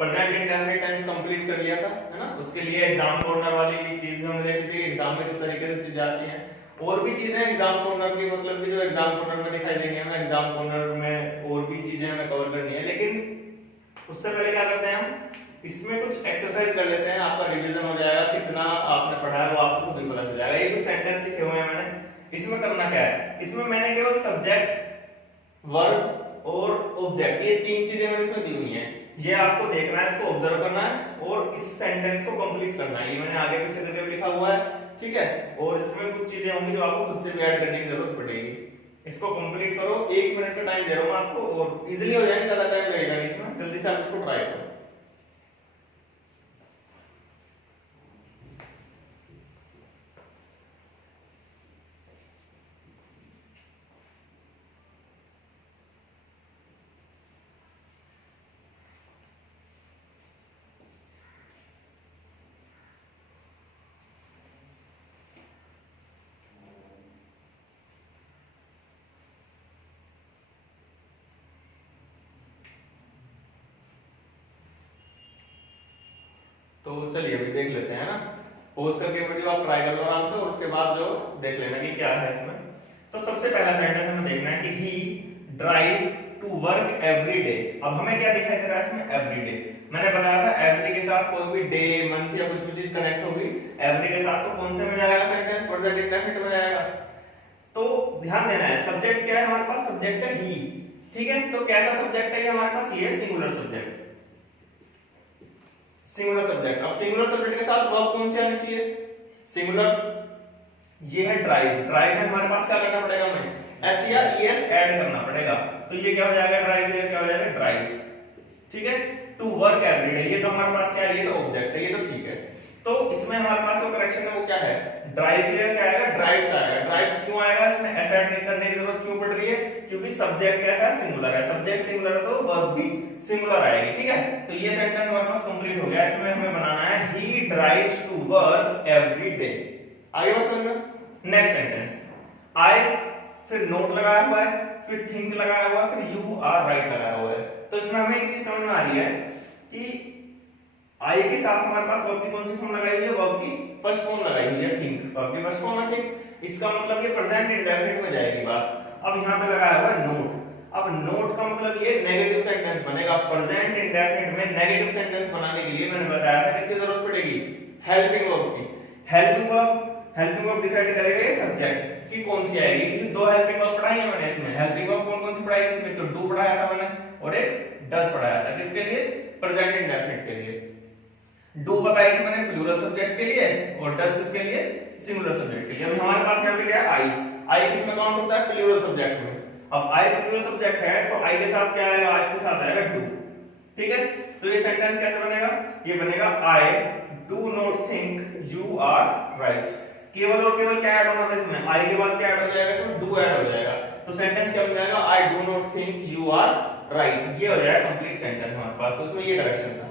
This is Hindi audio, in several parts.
प्रेजेंट इंडेफिनिट टेंस कंप्लीट कर लिया था, है ना। उसके लिए एग्जाम कॉर्नर वाली चीज हमने देखी थी, एग्जाम में किस तरीके से चीज आती है। और भी चीजें एग्जाम कॉर्नर की, मतलब कि जो एग्जाम कॉर्नर में दिखाई देंगी हमें, एग्जाम कॉर्नर में और भी चीजें हमें कवर करनी है। लेकिन उससे पहले क्या करते हैं हम, इसमें कुछ एक्सरसाइज कर लेते हैं, आपका रिवीजन हो जाएगा, कितना आपने पढ़ा है वो आपको खुद ही पता चल जाएगा। ये कुछ सेंटेंस लिखे हुए हैं मैंने, इसमें करना क्या है, इसमें मैंने केवल सब्जेक्ट, वर्ब और ऑब्जेक्ट, ये तीन चीजें मैंने इसमें दी हुई हैं। ये आपको देखना है, इसको ऑब्जर्व करना है और इस सेंटेंस को कंप्लीट करना है। ये मैंने आगे पीछे करके लिखा हुआ है, ठीक है। और इसमें कुछ चीजें होंगी जो आपको खुद से भी ऐड करने की जरूरत पड़ेगी। इसको कंप्लीट करो, 1 मिनट का टाइम दे रहा हूं आपको, और इजीली हो जाएगा, ज्यादा टाइम लगेगा नहीं इसमें। जल्दी से आप इसको ट्राई करो। तो चलिए अभी देख लेते हैं ना, पॉज करके वीडियो आप ट्राई कर लो आराम से, और उसके बाद जो देख लेना कि क्या है इसमें। तो सबसे पहला सेंटेंस हमें देखना है कि he drive to work every day. अब हमें क्या दिखाई दे रहा है इसमें, एवरी डे। मैंने बताया था एवरी के साथ कोई भी डे, मंथ या कुछ भी चीज कनेक्ट होगी एवरी के साथ, तो कौन से में जाएगा सेंटेंस, प्रेजेंट इंडेफिनिट में जाएगा। तो ध्यान देना है, सब्जेक्ट क्या है हमारे पास, सब्जेक्ट है ही, ठीक है। तो कैसा सब्जेक्ट है ये हमारे पास, ये सिंगुलर सब्जेक्ट, सिंगुलर सब्जेक्ट। अब सिंगुलर सब्जेक्ट के साथ वर्ब कौन सी आनी चाहिए, सिंगुलर। ये है ड्राइव, ड्राइव में हमारे पास क्या करना पड़ेगा, हमें एस या ईएस ऐड करना पड़ेगा। तो ये क्या हो जाएगा, ड्राइव, ये क्या हो जाएगा, ड्राइव्स, ठीक है। टू वर्क एवरी डे, ये तो हमारे पास क्या है, ये तो ऑब्जेक्ट है, ये तो ठीक है। तो इसमें हमारे पास जो करेक्शन है वो क्या है, ड्राइव के लिए क्या आएगा, ड्राइव्स आएगा। ड्राइव्स क्यों आएगा, इसमें एस ऐड नहीं करने की जरूरत क्यों पड़ रही है, क्योंकि सब्जेक्ट कैसा है, सिंगुलर है। सब्जेक्ट सिंगुलर है तो वर्ब भी सिंगुलर आएगी, ठीक है। तो ये सेंटेंस हमारे पास कंप्लीट हो गया। इसमें हमें बनाना है he drives to work every day. आगे बात समझ में। नेक्स्ट सेंटेंस, आई, फिर नोट लगाया हुआ है, फिर थिंक लगाया हुआ है, फिर यू आर राइट लगाया हुआ है। तो इसमें हमें एक चीज समझ में आ रही है कि आई के साथ हमारे पास वर्ब की कौन सी फॉर्म लगाई हुई है, वर्ब की फर्स्ट फॉर्म लगाई हुई है, थिंक। वर्ब की फर्स्ट फॉर्म है थिंक, इसका मतलब ये प्रेजेंट इंडेफिनिट में जाएगी बात। अब यहाँ पे लगाया हुआ है नोट। अब नोट का मतलब ये नेगेटिव सेंटेंस बनेगा। प्रेजेंट इंडेफिनिट में नेगेटिव सेंटेंस बनाने के लिए मैंने बताया था किसकी जरूरत पड़ेगी, हेल्पिंग वर्ब की। हेल्पिंग वर्ब डिसाइड करेगा ये सब्जेक्ट की कौन सी आएगी, क्योंकि दो हेल्पिंग वर्ब पढ़ाई है मैंने इसमें। हेल्पिंग वर्ब कौन कौन सी पढ़ाई इसमें, तो डू पढ़ाया था मैंने और एक डज पढ़ाया था। किसके लिए, प्रेजेंट इंडेफिनिट के लिए। डू बताई थी मैंने प्लूरल सब्जेक्ट के लिए, और डज किसके लिए, सिंगुलर सब्जेक्ट के लिए। अभी हमारे पास यहाँ पे क्या है, आई। आई किसमें काउंट होता है, प्लूरल सब्जेक्ट में। अब आई प्लूरल सब्जेक्ट है तो आई के साथ क्या आएगा, आई के साथ आएगा डू, ठीक है। तो ये सेंटेंस कैसे बनेगा, ये बनेगा I do not think you are right. केवल और केवल क्या ऐड होना था इसमें, आई के बाद क्या ऐड हो जाएगा, इसमें डू ऐड हो जाएगा। तो सेंटेंस क्या बन जाएगा, I do not think you are right. ये हो जाएगा कंप्लीट सेंटेंस हमारे पास। तो उसमें ये करेक्शन था।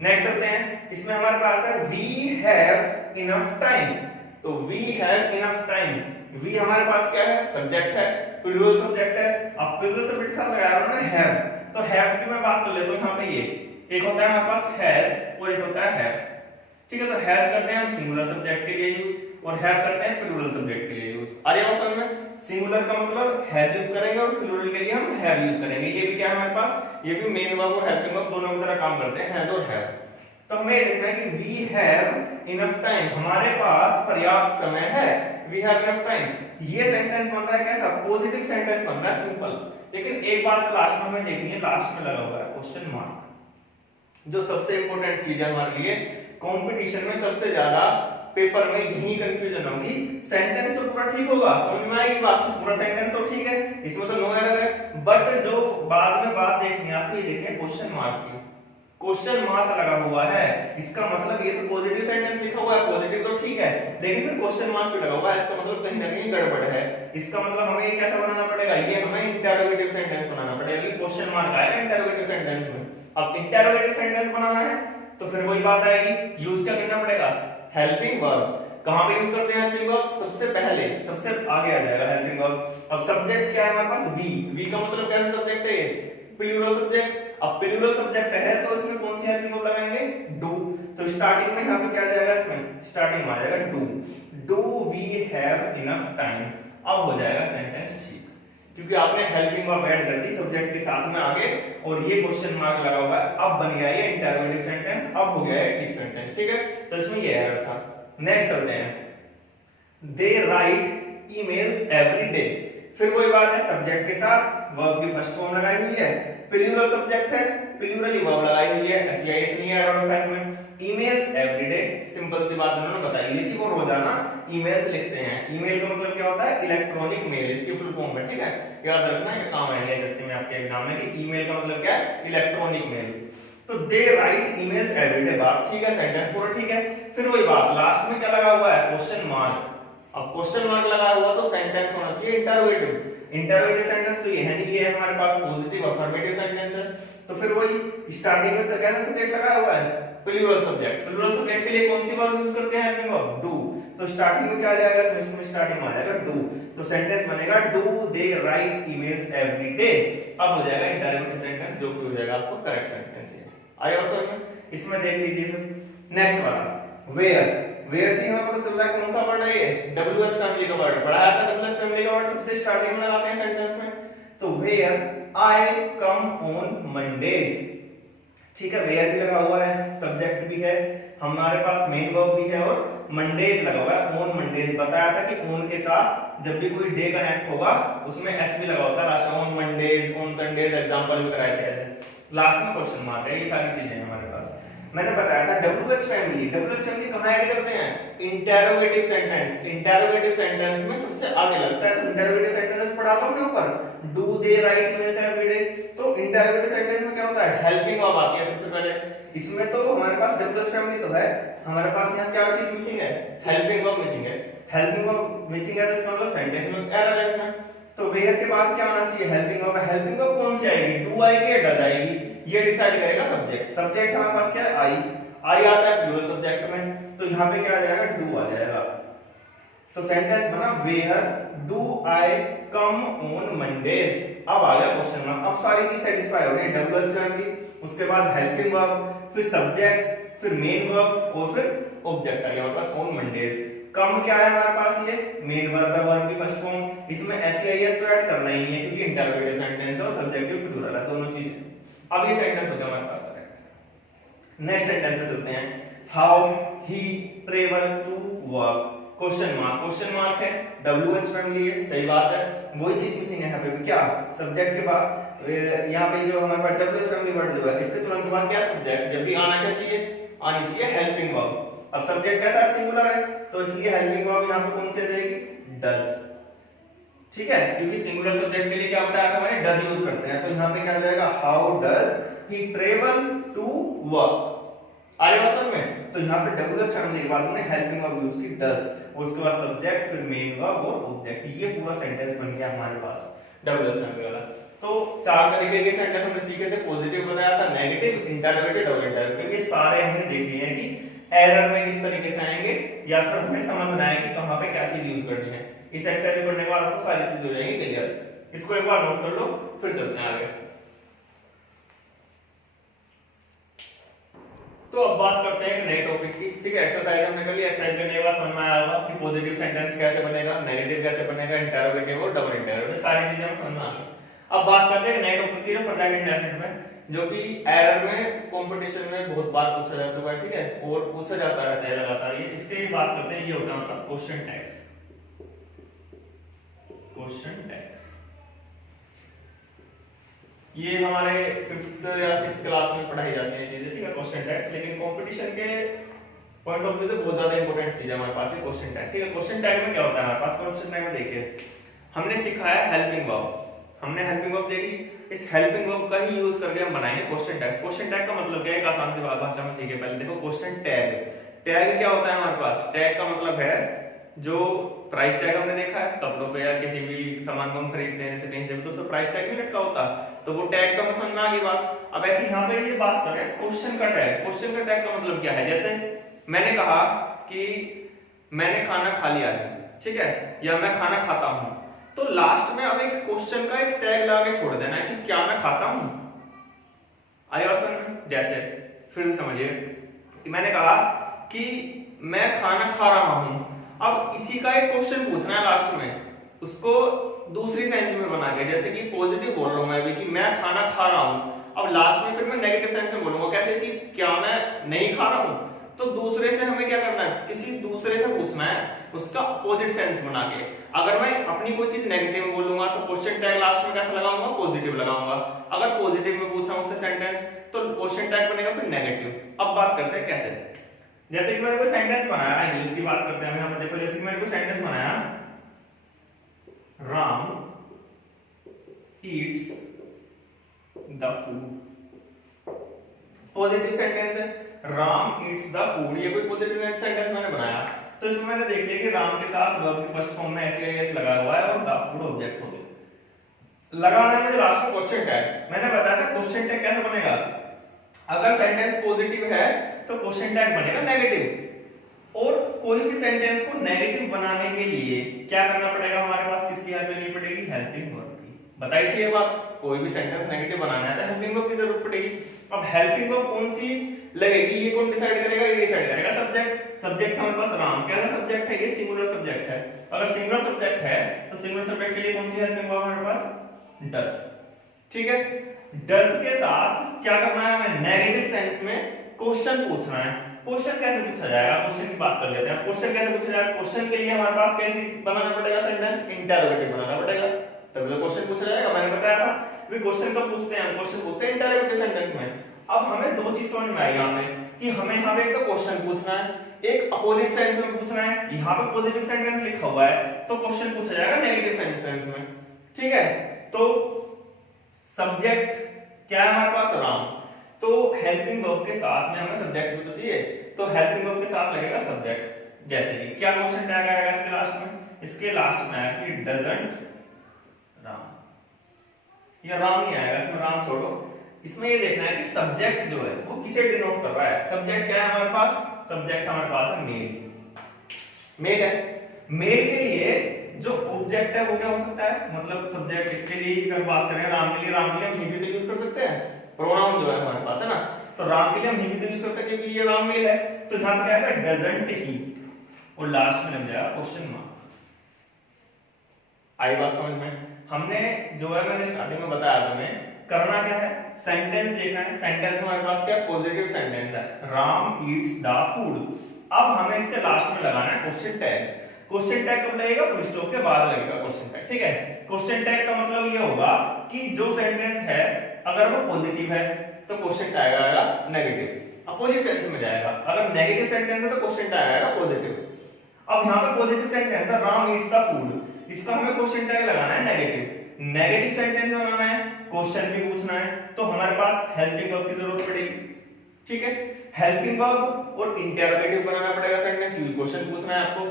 नेक्स्ट चलते हैं, इसमें हमारे पास है वी हैव इनफ टाइम। तो we have enough time, we हमारे पास क्या है, सब्जेक्ट है, प्लूरल सब्जेक्ट है। अब प्लूरल सब्जेक्ट के साथ लगाया हुआ है हैव, तो हैव की मैं बात कर लेता हूं। यहाँ पे ये एक होता है हमारे पास हैज और एक होता है हैव, ठीक है। तो हैज करते हैं हम सिंगुलर सब्जेक्ट के लिए यूज, और हैव करते हैं प्लूरल सब्जेक्ट के लिए यूज। अरे बात समझ में, सिंगुलर का मतलब हैज यूज करेंगे और प्लूरल के लिए हम हैव यूज करेंगे। ये भी क्या है हमारे पास, ये भी मेन वर्ब और हेल्पिंग वर्ब दोनों की तरह काम करते हैं, हैज और हैव। तो हमें देखना है कि वी हैव इनफ टाइम, हमारे पास पर्याप्त समय है, वी हैव इनफ टाइम। ये सेंटेंस बन रहा है कैसा, पॉजिटिव सेंटेंस बन रहा है, सिंपल। लेकिन एक बात लास्ट में हमें देखनी है, लास्ट में लगा हुआ है क्वेश्चन मार्क, जो सबसे इंपॉर्टेंट चीज है हमारे लिए। कंपटीशन में सबसे ज्यादा पेपर में यही कंफ्यूजन होगी। सेंटेंस तो पूरा ठीक होगा, समझ में आएगी बात, पूरा सेंटेंस तो ठीक है, इसमें तो नो एरर है, बट जो बाद में बात देखनी है आपको, ये देखनी है क्वेश्चन मार्क की। क्वेश्चन मार्क लगा हुआ है, इसका मतलब ये तो पॉजिटिव सेंटेंस लिखा हुआ है, पॉजिटिव तो ठीक है, लेकिन फिर क्वेश्चन मार्क भी लगा हुआ है, इसका मतलब कहीं ना कहीं गड़बड़ है। इसका मतलब हमें ये कैसा बनाना पड़ेगा, ये हमें इंटरोगेटिव सेंटेंस बनाना पड़ेगा, क्योंकि क्वेश्चन मार्क आएगा इंटरोगेटिव सेंटेंस में। अब इंटरोगेटिव सेंटेंस बनाना है तो फिर वही बात आएगी, यूज क्या करना पड़ेगा, हेल्पिंग वर्ब। कहां पे यूज करते हैं हेल्पिंग वर्ब, सबसे पहले, सबसे आगे आ जाएगा हेल्पिंग वर्ब। अब सब्जेक्ट क्या है हमारे पास, वी। वी का मतलब क्या है, सब्जेक्ट है, प्लूरल सब्जेक्ट। अब प्लूरल सब्जेक्ट है तो इसमें कौन सी हेल्पिंग वर्ब लगाएंगे, डू। तो स्टार्टिंग में यहाँ पे क्या जाएगा, इसमें स्टार्टिंग में आ जाएगा do, do we have enough time. अब हो जाएगा सेंटेंस ठीक, क्योंकि आपने हेल्पिंग वर्ब ऐड कर दी सब्जेक्ट के साथ में आगे, और ये क्वेश्चन मार्क लगा हुआ है, अब बन गया ये इंटरोगेटिव सेंटेंस, अब हो गया है ठीक सेंटेंस, ठीक है। तो इसमें ये एरर था। नेक्स्ट चलते हैं, दे राइट ईमेल्स एवरी डे। फिर वही बात है, सब्जेक्ट के साथ वर्ब की फर्स्ट फॉर्म लगाई हुई है, प्लूरल सब्जेक्ट है, प्लूरल ही वर्ब लगाई हुई है, एसईआईएस नहीं ऐड हो रखा है इसमें। ईमेल्स एवरीडे, सिंपल सी बात उन्होंने बताई है कि वो रोजाना ईमेल्स लिखते हैं। ईमेल का मतलब क्या होता है, इलेक्ट्रॉनिक मेल, इसकी फुल फॉर्म है, ठीक है, याद रखना, ये काम आएगा एसएससी में आपके एग्जाम में कि ईमेल का मतलब क्या है, इलेक्ट्रॉनिक मेल। तो दे राइट ईमेल्स एवरीडे, बात ठीक है, सेंटेंस पूरा ठीक है। फिर वही बात, लास्ट में क्या लगा हुआ है, क्वेश्चन मार्क। अब क्वेश्चन मार्क लगा हुआ तो सेंटेंस होना चाहिए इंटरोगेटिव। इंटरोगेटिव सेंटेंस तो ये है नहीं, ये हमारे पास पॉजिटिव अफर्मेटिव सेंटेंस है। तो फिर वही स्टार्टिंग में कैसा सब्जेक्ट लगा हुआ है, प्लूरल सब्जेक्ट। प्लूरल सब्जेक्ट के लिए कौन सी वर्ब यूज करते हैं, हेल्पिंग वर्ब, डू। तो स्टार्टिंग में क्या आ जाएगा, इसमें स्टार्टिंग में आ जाएगा डू, तो सेंटेंस बनेगा do they right emails every day. अब हो जाएगा इंटरोगेटिव सेंटेंस, जो कि हो जाएगा आपको करेक्ट सेंटेंस। आया समझ में? इसमें देख लीजिए नेक्स्ट वाला, वेयर। वेयर से हमें पता चल रहा है कौन सा वर्ड है ये, डब्ल्यूएच फैमिली का वर्ड पढ़ाया था। डब्ल्यूएच फैमिली का वर्ड सबसे स्टार्टिंग में लगाते हैं सेंटेंस में। तो where I come on Mondays, ठीक है, वेयर भी लगा हुआ है, सब्जेक्ट भी है, हमारे पास मेन वर्ब भी है, और मंडेज लगा हुआ है, ऑन मंडेज। बताया था कि ऑन के साथ जब भी कोई डे कनेक्ट होगा उसमें एस भी लगा होता है लास्ट में, on Mondays, on Sundays, example भी कराए थे ऐसे। लास्ट में क्वेश्चन मार्क है, ये सारी चीजें हैं हमारे पास। मैंने बताया था डब्ल्यूएच फैमिली, डब्ल्यूएच फैमिली कहां ऐड करते हैं, इंटरोगेटिव सेंटेंस। इंटरोगेटिव सेंटेंस में सबसे आगे लगता है। तो इंटरोगेटिव सेंटेंस पढ़ाता हूं ना ऊपर, do they right emails every day. तो इंटरोगेटिव सेंटेंस में क्या होता है, हेल्पिंग वर्ब आती है सबसे पहले। इसमें तो हमारे पास डब्ल्यूएच फैमिली तो है, हमारे पास यहाँ क्या चीज मिसिंग है, हेल्पिंग वर्ब मिसिंग है। हेल्पिंग वर्ब मिसिंग है तो इसका मतलब सेंटेंस में एरर है इसमें। तो वेयर के बाद क्या आना चाहिए, हेल्पिंग वर्ब। हेल्पिंग वर्ब कौन सी आएगी, डू आएगी या डज आएगी, ये डिसाइड करेगा सब्जेक्ट। सब्जेक्ट हमारे पास क्या है, आई। आई आता है प्लूरल सब्जेक्ट में, तो यहाँ पे क्या आ जाएगा, डू आ जाएगा। तो सेंटेंस बना where do I come on Mondays. अब आ गया क्वेश्चन मार्क। अब सारी चीज सेटिस्फाई हो गई, डब्ल्यूएच फैमिली, उसके बाद हेल्पिंग वर्ब, फिर सब्जेक्ट, फिर मेन वर्ब, और फिर ऑब्जेक्ट आ गया हमारे पास, ऑन मंडेज। कम क्या है हमारे पास, ये मेन वर्ब है, वर्ब की फर्स्ट फॉर्म। इसमें एसईआईएस तो ऐड करना ही नहीं है क्योंकि इंटरोगेटिव सेंटेंस है और सब्जेक्टिव प्लूरल है, दोनों चीज। अब ये सेंटेंस हो गया हमारे पास करेक्ट। नेक्स्ट सेंटेंस में चलते हैं, how he travel to work, question mark. Question mark है, डब्ल्यूएच फैमिली है, सही बात है, वही चीज मिसिंग है यहाँ पे भी। क्या सब्जेक्ट के बाद यहाँ पे जो हमारे पास डब्ल्यूएच फैमिली वर्ड जो है, इसके तुरंत बाद क्या सब्जेक्ट, जब भी आना क्या चाहिए, आनी चाहिए हेल्पिंग वर्ब। अब सब्जेक्ट कैसा सिंगुलर है तो इसलिए हेल्पिंग वर्ब यहाँ पे कौन सी आ जाएगी, डज, ठीक है, क्योंकि सिंगुलर सब्जेक्ट के लिए क्या बताया था मैंने, डज यूज करते हैं। तो यहाँ पे क्या आ जाएगा, how does he travel to work. आगे समझ में? तो यहाँ पे डब्ल्यूएच फैमिली के बाद हमने हेल्पिंग वर्ब यूज की डज, उसके बाद सब्जेक्ट, फिर मेन वर्ब और ऑब्जेक्ट। ये पूरा सेंटेंस बन गया हमारे पास डब्ल्यूएच फैमिली वाला। तो चार तरीके के सेंटेंस हमने सीखे थे, पॉजिटिव बताया था, नेगेटिव, इंटरोगेटिव, डबल इंटरोगेटिव। ये सारे हमने देख लिए हैं कि एरर में किस तरीके से आएंगे, या फिर हमें समझना है कि कहां पे क्या चीज यूज करनी है। इस एक्सरसाइज पढ़ने के बाद आपको सारी चीज हो जाएंगी क्लियर। इसको एक बार नोट कर लो, फिर चलते हैं आगे। तो अब बात करते हैं नए टॉपिक की, ठीक है। एक्सरसाइज हमने कर ली, एक्सरसाइज करने के बाद समझ में आया होगा कि पॉजिटिव सेंटेंस कैसे बनेगा, नेगेटिव कैसे बनेगा, इंटरोगेटिव और डबल इंटरोगेटिव, सारी चीजें हमें समझ में आ गई। अब बात करते हैं नए टॉपिक की, प्रेजेंट इंडेफिनिट में, जो कि एरर में कंपटीशन में बहुत बार पूछा जा चुका है, ठीक है, और पूछा जाता रहता है लगातार। ये इसके बात करते हैं, ये होता है हमारे पास क्वेश्चन टैग्स। क्वेश्चन टैग्स ये हमारे 5th या 6th क्लास में पढ़ाई जाती है चीजें, ठीक है, क्वेश्चन टैग्स। लेकिन कंपटीशन के पॉइंट ऑफ व्यू से बहुत ज्यादा इंपॉर्टेंट चीज है हमारे पास ये क्वेश्चन टैग, ठीक है। क्वेश्चन टैग में क्या होता है हमारे पास, क्वेश्चन टैग में देखिए हमने सीखा है हेल्पिंग वर्ब, हमने हेल्पिंग वर्ब देखी, इस हेल्पिंग वर्ब का ही यूज करके हम बनाएंगे क्वेश्चन टैग। क्वेश्चन टैग का मतलब क्या है, एक आसान सी भाषा में सीखे। पहले देखो क्वेश्चन टैग, टैग क्या होता है हमारे पास, टैग का मतलब है जो प्राइस टैग हमने देखा है कपड़ों पे या किसी भी सामान को हम खरीदते हैं जैसे कहीं से, तो उसमें प्राइस टैग भी लटका होता है, तो वो टैग तो हमें समझ में आ गई बात। अब ऐसे यहाँ पे ये बात करें क्वेश्चन का टैग। क्वेश्चन का टैग का मतलब क्या है, जैसे मैंने कहा कि मैंने खाना खा लिया है, ठीक है, या मैं खाना खाता हूं, तो लास्ट में अब एक क्वेश्चन का एक टैग लगा के छोड़ देना है कि क्या मैं खाता हूं, आई बात समझ में? जैसे फिर से समझिए कि मैंने कहा कि मैं खाना खा रहा हूं, अब इसी का एक क्वेश्चन पूछना है लास्ट में, उसको दूसरी सेंस में बना के, जैसे कि पॉजिटिव बोल रहा हूं मैं अभी कि मैं खाना खा रहा हूं, अब लास्ट में फिर मैं नेगेटिव सेंस में बोलूंगा, कैसे कि क्या मैं नहीं खा रहा हूं, तो दूसरे से हमें क्या करना है, किसी दूसरे से पूछना है उसका अपोजिट सेंस बना के। अगर मैं अपनी कोई चीज नेगेटिव में बोलूंगा तो क्वेश्चन टैग लास्ट में कैसा लगाऊंगा, पॉजिटिव लगाऊंगा। अगर पॉजिटिव में पूछ रहा हूं उससे सेंटेंस तो क्वेश्चन टैग बनेगा फिर नेगेटिव। अब बात करते हैं कैसे। जैसे कि मैंने कोई सेंटेंस बनाया, इंग्लिश की बात करते हैं यहां पे, देखो जैसे कि मैंने कोई सेंटेंस बनाया, Ram eats the food, positive sentence है, राम ईट्स द फूड, ये कोई पॉजिटिव सेंटेंस मैंने बनाया, तो इसमें मैंने देख लिया कि राम के साथ वर्ब की फर्स्ट फॉर्म में एस लगा हुआ है और द फूड ऑब्जेक्ट हो गया। लगाना है मुझे लास्ट में क्वेश्चन टैग। मैंने बताया था क्वेश्चन टैग कैसे बनेगा, अगर सेंटेंस पॉजिटिव है तो क्वेश्चन टैग बनेगा नेगेटिव, और कोई भी सेंटेंस को नेगेटिव बनाने के लिए क्या करना पड़ेगा, हमारे पास किसकी हेल्प लेनी पड़ेगी, हेल्पिंग वर्ब की। बताई थी ये बात, कोई भी सेंटेंस नेगेटिव बनाना है तो हेल्पिंग वर्ब की जरूरत पड़ेगी। अब हेल्पिंग वर्ब कौन सी लगेगी, ये कौन डिसाइड करेगा, ये डिसाइड करेगा सब्जेक्ट। सब्जेक्ट हमारे पास राम, कैसा सब्जेक्ट है, ये सिंगुलर सब्जेक्ट है। अगर सिंगुलर सब्जेक्ट है तो सिंगुलर सब्जेक्ट के लिए कौन सी हेल्पिंग वर्ब हमारे पास, डज। ठीक है, डज के साथ क्या करना है, हमें नेगेटिव सेंस में क्वेश्चन पूछना है। क्वेश्चन कैसे पूछा जाएगा, क्वेश्चन की बात कर लेते हैं। क्वेश्चन कैसे पूछा जाएगा, क्वेश्चन के लिए हमारे पास कैसे बनाना पड़ेगा सेंटेंस, इंटरोगेटिव बनाना पड़ेगा, तब तो क्वेश्चन पूछा जाएगा। मैंने बताया था वे क्वेश्चन कब पूछते हैं, क्वेश्चन पूछते हैं इंटरोगेटिव सेंटेंस में। अब हमें दो चीज समझ में आई यहां पे कि हमें यहां पे एक तो क्वेश्चन पूछना है, एक अपोजिट सेंस में पूछना है। यहां पे पॉजिटिव सेंटेंस लिखा हुआ है तो क्वेश्चन पूछा जाएगा नेगेटिव सेंटेंस में। ठीक है, तो सब्जेक्ट क्या है हमारे पास, राम, तो हेल्पिंग वर्ब के साथ में हमें सब्जेक्ट भी तो चाहिए, तो हेल्पिंग वर्ब के साथ लगेगा सब्जेक्ट। जैसे कि क्या क्वेश्चन टैग आएगा इसके लास्ट में, इसके लास्ट में आएगा कि डजंट राम, या राम नहीं आएगा इसमें, राम छोड़ो, इसमें ये देखना है कि सब्जेक्ट जो है वो किसे डिनोट कर रहा है। सब्जेक्ट क्या है हमारे पास, सब्जेक्ट हमारे पास है मेल, मेल है। मेल के लिए जो ऑब्जेक्ट है वो क्या हो सकता है, मतलब सब्जेक्ट, इसके लिए अगर बात करें राम के लिए, राम के लिए हम ही भी तो यूज कर सकते हैं, प्रोनाउन जो है हमारे पास है ना, तो राम के लिए हम ही भी तो यूज कर सकते हैं क्योंकि ये राम मेल है। तो यहां पे क्या है, डजंट ही, और लास्ट में लग जाएगा क्वेश्चन मार्क। आई बात समझ में? हमने जो है, मैंने स्टार्टिंग में बताया तुम्हें, करना क्या है, सेंटेंस देखना है। सेंटेंस हमारे पास क्या, पॉजिटिव सेंटेंस है, राम ईट्स द फूड। अब हमें इसके लास्ट में लगाना है क्वेश्चन टैग। क्वेश्चन टैग कब लगेगा, फुल स्टॉप के बाद लगेगा क्वेश्चन टैग। ठीक है, क्वेश्चन टैग का मतलब ये होगा कि जो सेंटेंस है अगर वो पॉजिटिव है तो क्वेश्चन टैग आएगा नेगेटिव, अपोजिट सेंस में जाएगा। अगर नेगेटिव सेंटेंस है तो क्वेश्चन टैग आएगा पॉजिटिव। अब यहां पे पॉजिटिव सेंटेंस है, राम ईट्स द फूड, इसका हमें क्वेश्चन टैग लगाना है नेगेटिव। नेगेटिव सेंटेंस बनाना है, क्वेश्चन भी पूछना है, तो हमारे पास हेल्पिंग वर्ब की जरूरत पड़ेगी। ठीक है, हेल्पिंग वर्ब और इंटरोगेटिव बनाना पड़ेगा सेंटेंस, क्योंकि क्वेश्चन पूछना है आपको।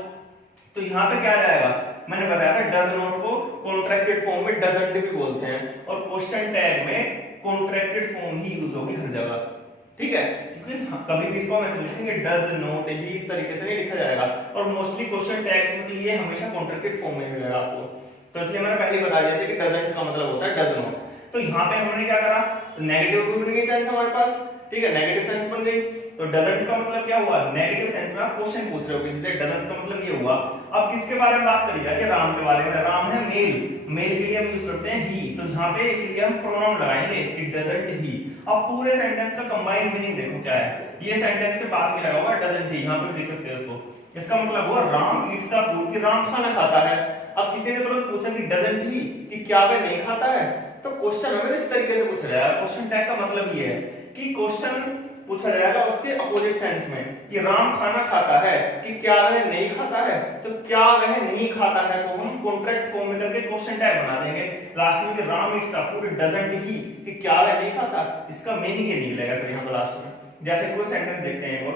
तो यहां पे क्या जाएगा, मैंने बताया था डज नॉट को कॉन्ट्रैक्टेड फॉर्म में डजंट भी बोलते हैं, और क्वेश्चन टैग में कॉन्ट्रैक्टेड फॉर्म ही यूज होगी हर जगह। ठीक है, क्योंकि कभी भी इसको हम ऐसे लिखेंगे डज नॉट, ही इस तरीके से नहीं लिखा जाएगा, और मोस्टली क्वेश्चन टैग्स में तो ये हमेशा कॉन्ट्रैक्टेड फॉर्म में मिलेगा आपको। तो इसलिए मैंने पहले ही बता दिया था कि डजंट का मतलब होता है डज नॉट। तो यहाँ पे हमने क्या करा, नेगेटिव भी बन गई सेंस हमारे पास। ठीक है, नेगेटिव सेंस बन गई, तो डजंट का मतलब क्या हुआ, नेगेटिव सेंस में आप क्वेश्चन पूछ रहे हो किसी से, डजंट का मतलब ये हुआ। अब किसके बारे में बात करी जाए, राम के बारे में। राम है मेल, मेल के लिए हम यूज करते हैं ही, तो यहाँ पे इसलिए हम प्रोनाउन लगाएंगे कि डजंट ही। अब पूरे सेंटेंस का कंबाइंड मीनिंग देखो क्या है, ये सेंटेंस के बाद में लगा हुआ डजंट ही, यहाँ पे लिख सकते हो इसको। इसका मतलब हुआ राम ईट्स द फूड, कि राम खाना खाता है। अब किसी ने तुरंत पूछा कि डजंट ही, कि क्या वह नहीं खाता है, तो क्वेश्चन हमें इस तरीके से पूछा जाएगा। क्वेश्चन टैग का मतलब ये है कि क्वेश्चन पूछा जाएगा उसके अपोजिट सेंस में, कि राम खाना खाता है, कि क्या वह नहीं खाता है, तो क्या वह नहीं खाता है को हम कॉन्ट्रैक्ट फॉर्म में करके क्वेश्चन टैग बना देंगे लास्ट में, कि Ram eats the food doesn't ही, कि क्या वह नहीं खाता। इसका मीनिंग ये निकलेगा फिर यहाँ पर लास्ट में। जैसे कोई सेंटेंस देखते हैं, वो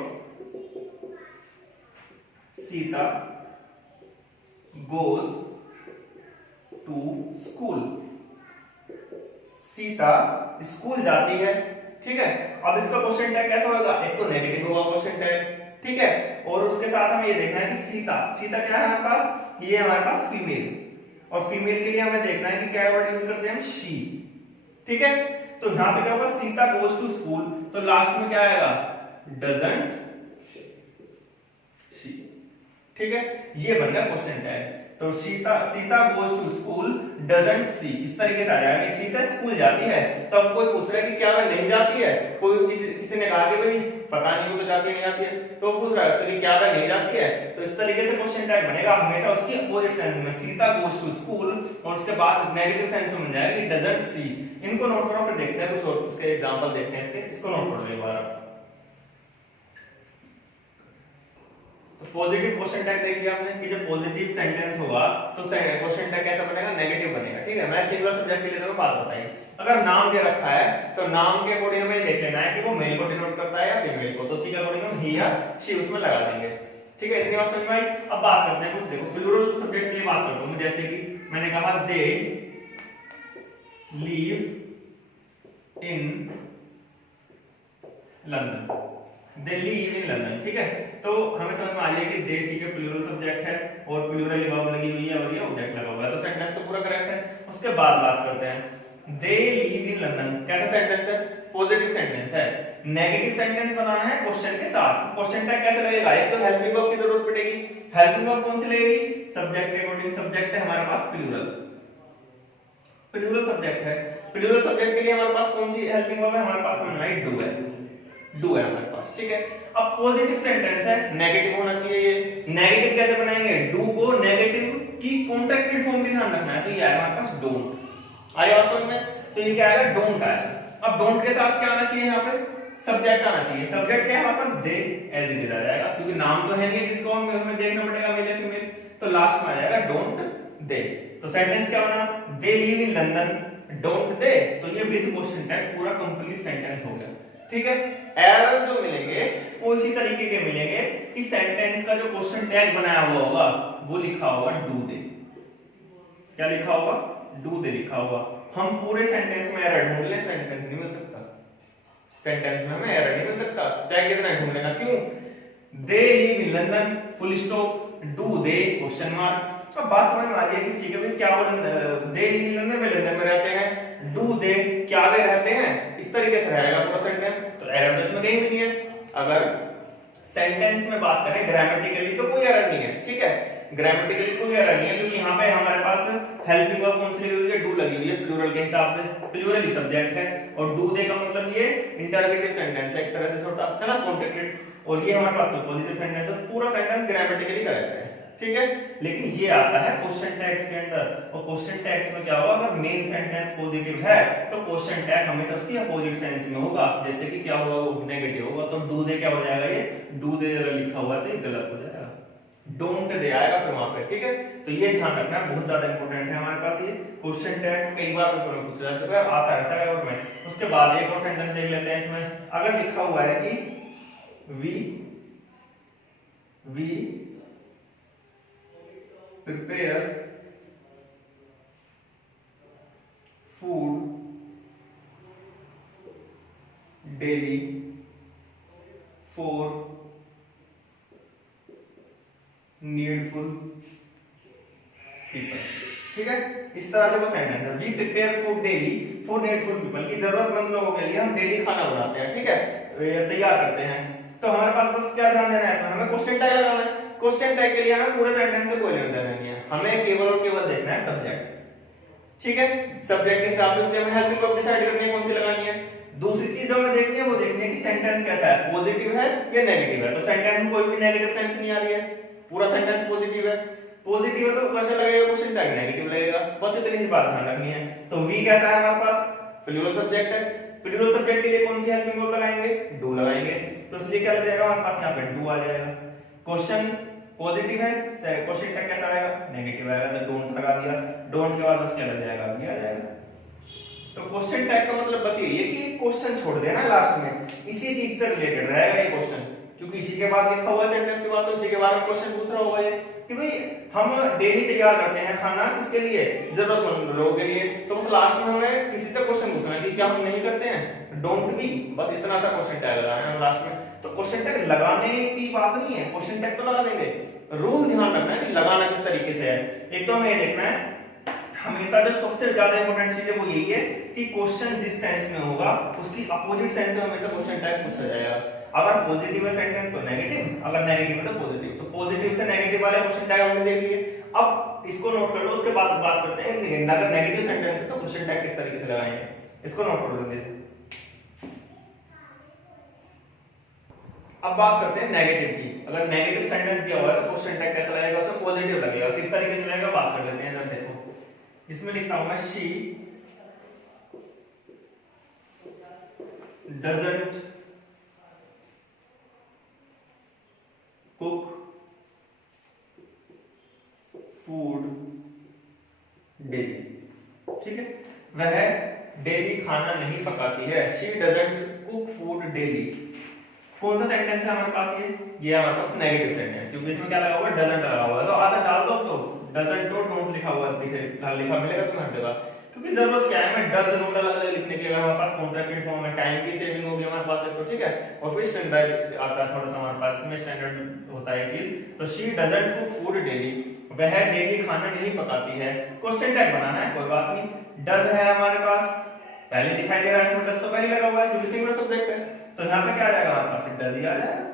Sita goes to school, Sita school जाती है। ठीक है, अब इसका क्वेश्चन टैग कैसा होगा, एक तो नेगेटिव होगा क्वेश्चन टैग। ठीक है, और उसके साथ हमें ये देखना है कि सीता, सीता क्या है हमारे पास, ये हमारे पास फीमेल, और फीमेल के लिए हमें देखना है कि क्या वर्ड यूज करते हैं हम, शी। ठीक है, तो यहाँ पे क्या होगा, सीता गोज टू स्कूल, तो लास्ट में क्या आएगा, डजंट शी। ठीक है, ये बन गया क्वेश्चन टैग। तो Sita goes to school doesn't see, इस तरीके से आ जाएगा कि सीता स्कूल जाती है, तो अब कोई पूछ रहा है कि क्या वह नहीं जाती है, कोई किसी ने कहा कि भाई पता नहीं वो तो जाती है नहीं जाती है, तो पूछ रहा है उससे क्या वह नहीं जाती है, तो इस तरीके से क्वेश्चन टैग बनेगा हमेशा उसकी अपोजिट सेंस में, सीता गोज टू स्कूल, और उसके बाद नेगेटिव सेंस में बन जाएगा कि डजंट सी। इनको नोट करो, फिर देखते हैं कुछ और इसके एग्जांपल देखते हैं इसको नोट करो एक बार। तो पॉजिटिव क्वेश्चन टैग देख लिया हमने कि जब पॉजिटिव सेंटेंस होगा तो क्वेश्चन टैग कैसा बनेगा, नेगेटिव बनेगा। ठीक है, मैं सिंगुलर सब्जेक्ट के लिए तो बात बताई। अगर नाम दे रखा है तो नाम के अकॉर्डिंग हमें देख लेना है कि वो मेल को डिनोट करता है या फीमेल को, तो उसी के अकॉर्डिंग हम ही या शी उसमें लगा देंगे। ठीक है, इतनी बात समझ में आई। अब बात करते हैं कुछ, देखो प्लूरल सब्जेक्ट के लिए बात करता हूं, जैसे कि मैंने कहा they live in London, they live in London. ठीक है, तो हमें समझ में आ गया कि दे, ठीक है, प्लूरल सब्जेक्ट है और प्लूरल वर्ब लगी हुई है और ये ऑब्जेक्ट लगा हुआ है, तो सेंटेंस तो पूरा करेक्ट है। उसके बाद बात करते हैं दे लिव इन लंदन, कैसा सेंटेंस है, पॉजिटिव सेंटेंस है। नेगेटिव सेंटेंस बनाना है क्वेश्चन के साथ, क्वेश्चन टैग कैसे लगेगा, एक तो हेल्पिंग वर्ब की जरूरत पड़ेगी। हेल्पिंग वर्ब कौन सी लगेगी, सब्जेक्ट के अकॉर्डिंग, सब्जेक्ट है हमारे पास प्लूरल, प्लूरल सब्जेक्ट है। प्लूरल सब्जेक्ट के लिए हमारे पास कौन सी हेल्पिंग वर्ब है, हमारे पास डू है, डू है हमारे पास। ठीक है, अब पॉजिटिव सेंटेंस है, नेगेटिव होना चाहिए। ये नेगेटिव कैसे बनाएंगे, डू को नेगेटिव की कॉन्ट्रैक्टेड फॉर्म भी ध्यान रखना है, तो ये आएगा हमारे पास डोंट। आया वास्तव में, तो ये क्या आएगा, डोंट आएगा। अब डोंट के साथ क्या आना चाहिए, यहाँ पे सब्जेक्ट आना चाहिए। सब्जेक्ट क्या है हमारे पास, दे, एज इट इज आ जाएगा, क्योंकि नाम तो है नहीं जिसको हमें देखना पड़ेगा मेल या फीमेल, तो लास्ट में आ जाएगा डोंट दे। तो सेंटेंस क्या बना, they live in London don't they, तो ये विद क्वेश्चन टैग पूरा कंप्लीट सेंटेंस हो गया। ठीक है, एरर जो मिलेंगे वो इसी तरीके के मिलेंगे कि सेंटेंस का जो क्वेश्चन टैग बनाया हुआ होगा वो लिखा होगा डू दे, क्या लिखा होगा, डू दे लिखा होगा। हम पूरे सेंटेंस में एरर ढूंढ लें, सेंटेंस नहीं मिल सकता, सेंटेंस में हमें एरर नहीं मिल सकता, चाहे कितना ढूंढ लेना। क्यों, they live in London full stop, do they question mark. अब बात समझ में आ रही है कि ठीक है भाई, क्या वो दे लिव इन लंदन में लंदन में रहते हैं, डू दे क्या वे रहते हैं, इस तरीके से रहेगा पूरा सेंटेंस, तो एरर तो इसमें कहीं भी नहीं है। अगर सेंटेंस में बात करें ग्रामेटिकली तो कोई एरर नहीं है। ठीक है, ग्रामेटिकली कोई एरर नहीं है, क्योंकि यहाँ पे हमारे पास हेल्पिंग वर्ब कौन सी लगी हुई है, डू लगी हुई है, प्लूरल के हिसाब से, प्लूरल ही सब्जेक्ट है, और डू दे का मतलब ये इंटरोगेटिव सेंटेंस है, एक तरह से छोटा है ना, कॉन्ट्रैक्टेड, और ये हमारे पास पॉजिटिव सेंटेंस है, पूरा सेंटेंस ग्रामेटिकली करेक्ट है। ठीक है, लेकिन ये आता है क्वेश्चन टैग्स के अंदर, और क्वेश्चन टैग्स में क्या होगा, अगर मेन सेंटेंस पॉजिटिव है तो क्वेश्चन टैग हमेशा उसकी अपोजिट सेंस में होगा, जैसे कि क्या होगा, वो नेगेटिव होगा, तो डू दे क्या हो जाएगा, ये डू दे अगर लिखा हुआ है तो ये गलत हो जाएगा, डोंट दे आएगा फिर वहां पे। ठीक है, तो ये ध्यान रखना बहुत ज्यादा इंपॉर्टेंट है हमारे पास ये क्वेश्चन टैग, कई बार पेपर में पूछा जा चुका है, आता रहता है और में। उसके बाद एक और सेंटेंस देख लेते हैं इसमें, अगर लिखा हुआ है कि we prepare food daily for needful people। ठीक है, इस तरह से वो सेंटेंस है, we prepare food daily for needful people, की जरूरतमंद लोगों के लिए हम डेली खाना बनाते हैं। ठीक है, तैयार करते हैं, तो हमारे पास बस क्या ध्यान देना है, हमें क्वेश्चन टैग लगाना है। क्वेश्चन टैग के लिए हमें पूरे सेंटेंस से कोई लेना देना नहीं है, हमें केवल और केवल देखना है सब्जेक्ट। ठीक है, सब्जेक्ट के हिसाब से हमें हेल्पिंग वर्ब डिसाइड करनी है कौन सी लगानी है। दूसरी चीज हमें देखनी है, वो देखनी है कि सेंटेंस कैसा है, पॉजिटिव है या नेगेटिव है। तो सेंटेंस में कोई भी नेगेटिव सेंस नहीं आ रही है, पूरा सेंटेंस पॉजिटिव है, पॉजिटिव है तो कैसा लगेगा, क्वेश्चन टैग नेगेटिव लगेगा, बस इतनी सी बात ध्यान रखनी है। तो वी कैसा है हमारे पास, प्लूरल सब्जेक्ट है, प्लूरल सब्जेक्ट के लिए कौन सी हेल्पिंग वर्ब लगाएंगे, डू लगाएंगे, तो इसलिए क्या लग जाएगा हमारे पास यहाँ पे डू आ जाएगा। क्वेश्चन पॉजिटिव है, क्वेश्चन टैग कैसा आएगा, नेगेटिव आएगा, तो डोंट लगा दिया, डोंट के बाद बस क्या लग जाएगा, वी आ जाएगा। तो क्वेश्चन टैग का मतलब बस यही है कि क्वेश्चन छोड़ देना लास्ट में, इसी चीज से रिलेटेड रहेगा ये क्वेश्चन, क्योंकि इसी के बाद लिखा हुआ सेंटेंस के बाद तो इसी के बारे में क्वेश्चन पूछ रहा होगा ये कि भाई हम डेली तैयार करते हैं खाना किसके लिए, जरूरतमंद लोगों के लिए, तो बस लास्ट में हमें किसी से क्वेश्चन पूछना है कि क्या हम नहीं करते हैं, डोंट वी, बस इतना सा क्वेश्चन टैग लगाना है लास्ट में। तो क्वेश्चन टैग लगाने की बात नहीं है, क्वेश्चन टैग तो लगा देंगे, रूल ध्यान रखना है कि लगाना किस तरीके से है। एक तो हमें ये देखना है हमेशा जो सबसे ज्यादा इंपॉर्टेंट चीज है वो यही है कि क्वेश्चन जिस सेंस में होगा उसकी अपोजिट सेंस में हमेशा क्वेश्चन टाइप पूछा जाएगा। अगर पॉजिटिव है सेंटेंस तो नेगेटिव, अगर नेगेटिव है तो पॉजिटिव। तो पॉजिटिव से नेगेटिव वाले क्वेश्चन टाइप हमने देख लिए। अब इसको नोट कर लो, उसके बाद बात करते हैं अगर नेगेटिव सेंटेंस है तो क्वेश्चन टाइप किस तरीके से लगाएंगे, इसको नोट कर लो जल्दी। अब बात करते हैं नेगेटिव की। अगर नेगेटिव सेंटेंस दिया हुआ है तो क्वेश्चन टैग कैसा लगेगा, उसमें पॉजिटिव लगेगा। किस तरीके से लगेगा बात कर लेते हैं। जरा देखो, इसमें लिखता हूं मैं she doesn't cook food daily. ठीक है, वह डेली खाना नहीं पकाती है। She doesn't cook food daily. कौन सा सेंटेंस है हमारे पास, ये हमारे पास नेगेटिव सेंटेंस, क्योंकि इसमें क्या लगा हुआ है, डजंट लगा हुआ है। तो आधा डाल दो, तो डजंट और डोंट लिखा हुआ लिखा मिलेगा तुम्हें हर जगह, क्योंकि जरूरत क्या है, मैं डज नोट अलग अलग लिखने की। अगर हमारे पास कॉन्ट्रैक्टेड फॉर्म है, टाइम की सेविंग होगी हमारे पास, तो ठीक है। और फिर स्टैंडर्ड आता है थोड़ा सा हमारे पास, इसमें स्टैंडर्ड होता है चीज। तो she doesn't cook food daily, वह डेली खाना नहीं पकाती है। क्वेश्चन टैग बनाना है, कोई बात नहीं। डज है हमारे पास, पहले दिखाई दे रहा है, इसमें डज तो पहले लगा हुआ है क्योंकि सिंगुलर सब्जेक्ट है। तो यहाँ पे क्या आ जाएगा हमारे पास, डज ही आ जाएगा।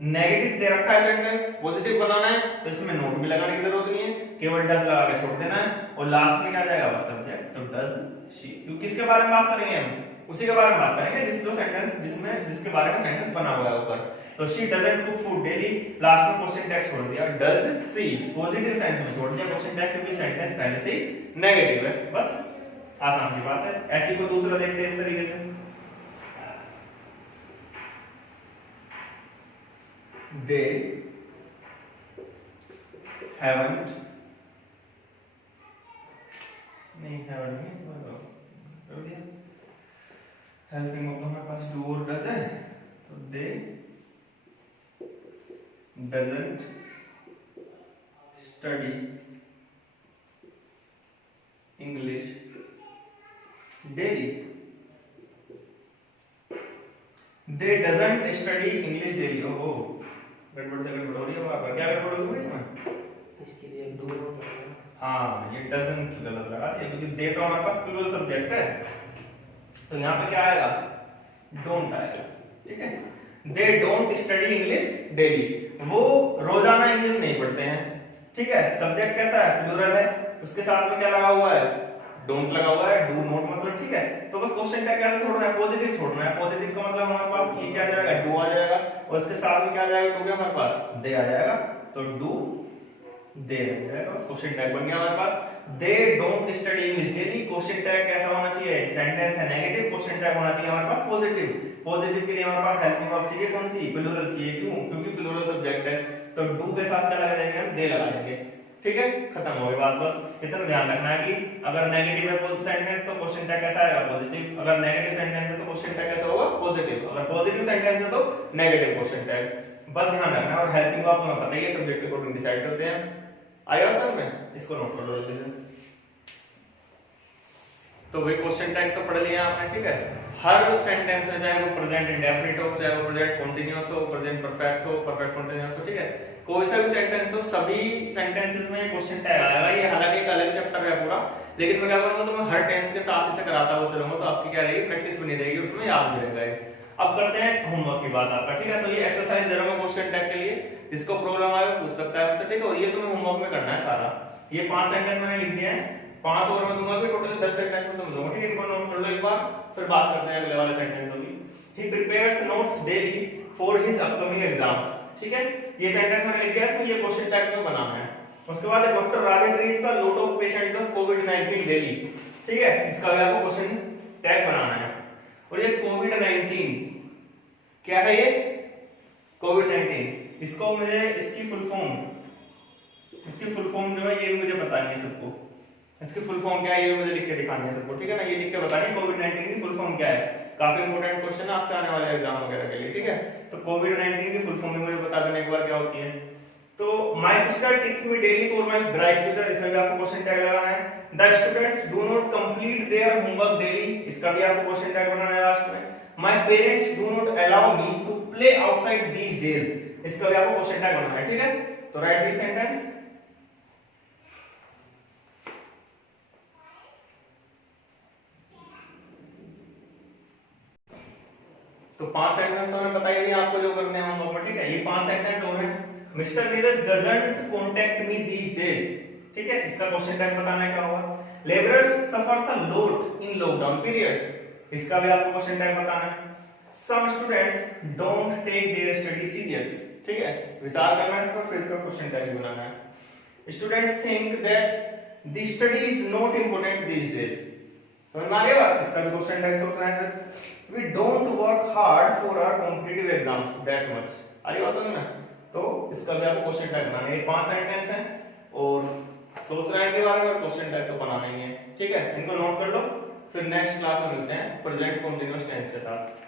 नेगेटिव दे रखा है सेंटेंस, पॉजिटिव बनाना है तो इसमें नोट भी लगाने की जरूरत नहीं है, केवल डज लगा के छोड़ देना है। और लास्ट में क्या आ जाएगा बस सब्जेक्ट, तो डज शी। क्योंकि किसके बारे में बात करेंगे हम, उसी के बारे में बात करेंगे जिस जो सेंटेंस जिसके बारे में सेंटेंस बना हुआ है ऊपर। तो she doesn't cook food daily, last में क्वेश्चन टैग छोड़ दिया, डज सी पॉजिटिव सेंस में छोड़ दिया क्वेश्चन टैग, क्योंकि सेंटेंस पहले से ही नेगेटिव है। बस आसान सी बात है। ऐसी को दूसरा देखते हैं इस तरीके से। They haven't नहीं haven't नहीं हेल्पिंग ऑफ हमारे पास डू और डज है, तो they doesn't study English daily। they doesn't study English daily। ओहो, गड़बड़ से गड़बड़ हो रही है वहां पर। क्या गड़बड़ हो गई इसमें, इसके लिए डू नॉट। हाँ ये डजंट गलत लगा दिया, क्योंकि दे तो हमारे पास प्लूरल सब्जेक्ट है। तो यहाँ पे क्या आएगा, डोंट आएगा। ठीक है, दे डोंट स्टडी इंग्लिश डेली, वो रोजाना इंग्लिश नहीं पढ़ते हैं। ठीक है, सब्जेक्ट कैसा है, प्लूरल है, उसके साथ में क्या लगा हुआ है, डोंट लगा हुआ है, डू नॉट मतलब। ठीक है, तो बस क्वेश्चन टैग कैसे छोड़ना है, पॉजिटिव छोड़ना है। पॉजिटिव का मतलब हमारे पास ये क्या आ जाएगा, डू आ जाएगा, और इसके साथ में क्या आ जाएगा, डू के हमारे पास दे आ जाएगा, तो डू दे आ जाएगा। बस क्वेश्चन टैग बन गया हमारे पास। They don't study English daily, question tag कैसा होना चाहिए, सेंटेंस है नेगेटिव, क्वेश्चन टैग होना चाहिए हमारे पास पॉजिटिव। पॉजिटिव के लिए हमारे पास हेल्पिंग वर्ब चाहिए, कौन सी, प्लूरल चाहिए। क्यों, क्योंकि प्लूरल सब्जेक्ट है, तो डू के साथ क्या लगा देंगे हम, दे लगा देंगे। ठीक है, खत्म हो गई बात। बस इतना ध्यान रखना है कि अगर नेगेटिव है सेंटेंस तो क्वेश्चन टैग कैसा आएगा, पॉजिटिव। अगर नेगेटिव सेंटेंस है तो क्वेश्चन टैग कैसा होगा, पॉजिटिव। अगर पॉजिटिव सेंटेंस है तो नेगेटिव क्वेश्चन टैग। बस ध्यान रखना। और हेल्पिंग वर्ब तुम्हें पता ही है, सब्जेक्ट के अकॉर्डिंग डिसाइड करते हैं। आया समझ में, इसको नोट कर लो जल्दी से। तो भाई क्वेश्चन टैग तो पढ़ लिया आपने। ठीक है, हर सेंटेंस में, चाहे वो प्रेजेंट इंडेफिनिट हो, चाहे वो प्रेजेंट कंटीन्यूअस हो, प्रेजेंट परफेक्ट हो, परफेक्ट कंटीन्यूअस हो, ठीक है, कोई सा भी सेंटेंस हो, सभी सेंटेंसेस में क्वेश्चन टैग आएगा। ये हालांकि एक अलग चैप्टर है पूरा, लेकिन मैं क्या करूंगा, तो मैं हर टेंस के साथ इसे कराता हुआ चलूंगा, तो आपकी क्या रहेगी, प्रैक्टिस बनी रहेगी, और तुम्हें याद भी रहेगा। अब करते हैं होमवर्क की बात आपका। ठीक है, तो ये एक्सरसाइज दे रहा हूं क्वेश्चन टैग के लिए, जिसको प्रॉब्लम आए पूछ सकता है मुझसे। ठीक है, और ये तुम्हें होमवर्क में करना है सारा। ये 5 सेंटेंस मैंने लिख दिए हैं, 5 और मैं दूंगा भी, टोटल 10 सेंटेंस में तुम दूंगा। ठीक है, इनको नोट कर लो एक बार, फिर बात करते हैं अगले वाले सेंटेंसों की। He prepares notes daily for his upcoming exams. ठीक है, ये सेंटेंस मैंने लिख दिया, इसमें ये क्वेश्चन टैग में बनाना है। उसके बाद doctor Radhe treats a lot of patients of covid daily. ठीक है, इसका भी आपको क्वेश्चन टैग बनाना है। और ये कोविड-19 क्या है, ये कोविड-19, इसको मुझे इसकी फुल फॉर्म जो है ये मुझे बतानी है सबको। इसकी फुल फॉर्म क्या है ये मुझे लिख के दिखानी है सबको। ठीक है ना, ये लिख के बतानी है कोविड-19 की फुल फॉर्म क्या है। काफी इंपॉर्टेंट क्वेश्चन है आपके आने वाले एग्जाम वगैरह के लिए। ठीक है, तो कोविड-19 की फुल फॉर्म भी मुझे बता देना एक बार क्या होती है। तो my sister takes me daily for my bright future, इसमें भी आपको क्वेश्चन टैग लगाना है। The students do not complete their homework daily, इसका भी आपको क्वेश्चन टैग बनाना है लास्ट में। My parents do not allow me to play outside these days, इसका भी आपको क्वेश्चन टैग बनाना है। ठीक है, तो राइट दिस सेंटेंस। सेंटेंस तो मैंने बता ही दिया आपको जो करने हैं होमवर्क में, ठीक है। ये 5 सेंटेंस हो रहे हैं। Mister Neeraj doesn't contact me these days, ठीक है। इसका क्वेश्चन टैग बताना है क्या होगा। Labourers suffers a lot in lockdown period, इसका भी आपको क्वेश्चन टैग बताना है। Some students don't take their study serious, ठीक है। विचार करना है इस पर, फिर इसका क्वेश्चन टैग बनाना है। Students think that the study is not important these days, समझ में आ रही है बात। इसका भी क्वेश्चन टैग सोचना है। We don't work hard for our competitive exams that much, आ रही बात समझ में। तो इसका भी आपको क्वेश्चन टैग बनाना है। ये 5 सेंटेंस हैं और सोचना है के बारे में, क्वेश्चन टैग तो बनाना ही है, ठीक है। इनको नोट कर लो, फिर नेक्स्ट क्लास में मिलते हैं प्रेजेंट कंटीन्यूअस टेंस के साथ।